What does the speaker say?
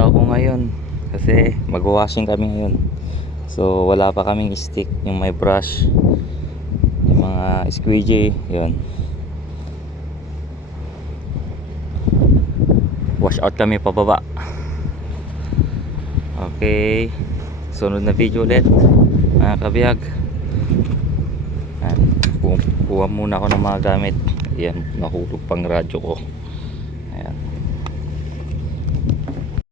pupunta ako ngayon kasi mag-washing kami ngayon. So wala pa kaming stick, yung may brush, yung mga squeegee, yun. Wash out kami pababa. Okay, sunod na video ulit mga kabiyag. Kuha muna ako ng mga gamit. Ayan, nahulog pang radyo ko.